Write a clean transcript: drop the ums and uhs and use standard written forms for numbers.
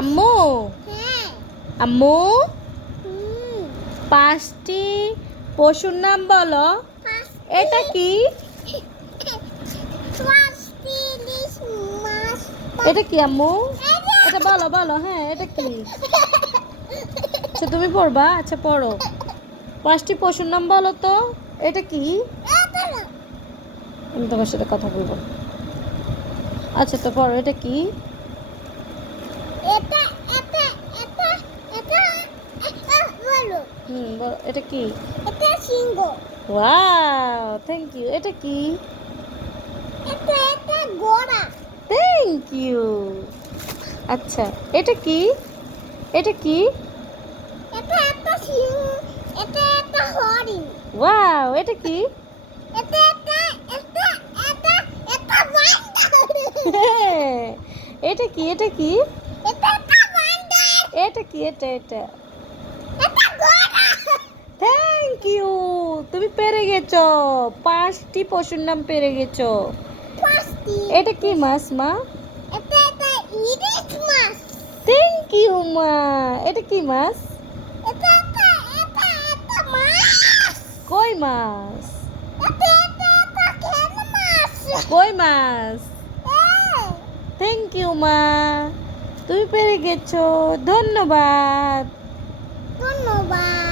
আম্মু হ্যাঁ আম্মু হুম 5টি পশুর নাম বলো। এটা কি? এটা কি আম্মু? এটা বলো বলো। হ্যাঁ, এটা কি? আচ্ছা তুমি পড়বা। আচ্ছা পড়ো। 5টি পশুর নাম বলো তো। এটা কি? আমি তোমার সাথে কথা বলবো। আচ্ছা তো পড়ো। এটা কি? এটা এটা এটা এটা এটা বলো বলো এটা কি? এটা সিংহ ওয়াও, থ্যাংক ইউ। এটা কি? এটা এটা ঘোড়া থ্যাংক ইউ। আচ্ছা এটা কি? এটা কি? এটা একটা সিংহ এটা একটা হরিণ ওয়াও, এটা কি? এটা এটা এটা এটা এটা বান্দর হ্যাঁ, এটা কি? এটা কি? এটা একটা বান্দর এটা কি? এটা এটা এটা ঘোড়া থ্যাংক ইউ। তুমি পেরে গেছো। 5টি পশুর নাম পেরে গেছো। পাঁচটি এটা কি মাছ মা? এটা এটা ইলিশ মাছ থ্যাংক ইউ মা। এটা কি মাছ? এটা এটা এটা এটা মাছ কই মাছ? এটা এটা এটা কেন মাছ কই মাছ? এই, থ্যাংক ইউ মা। তুমি পেরে গেছো। ধন্যবাদ। ধন্যবাদ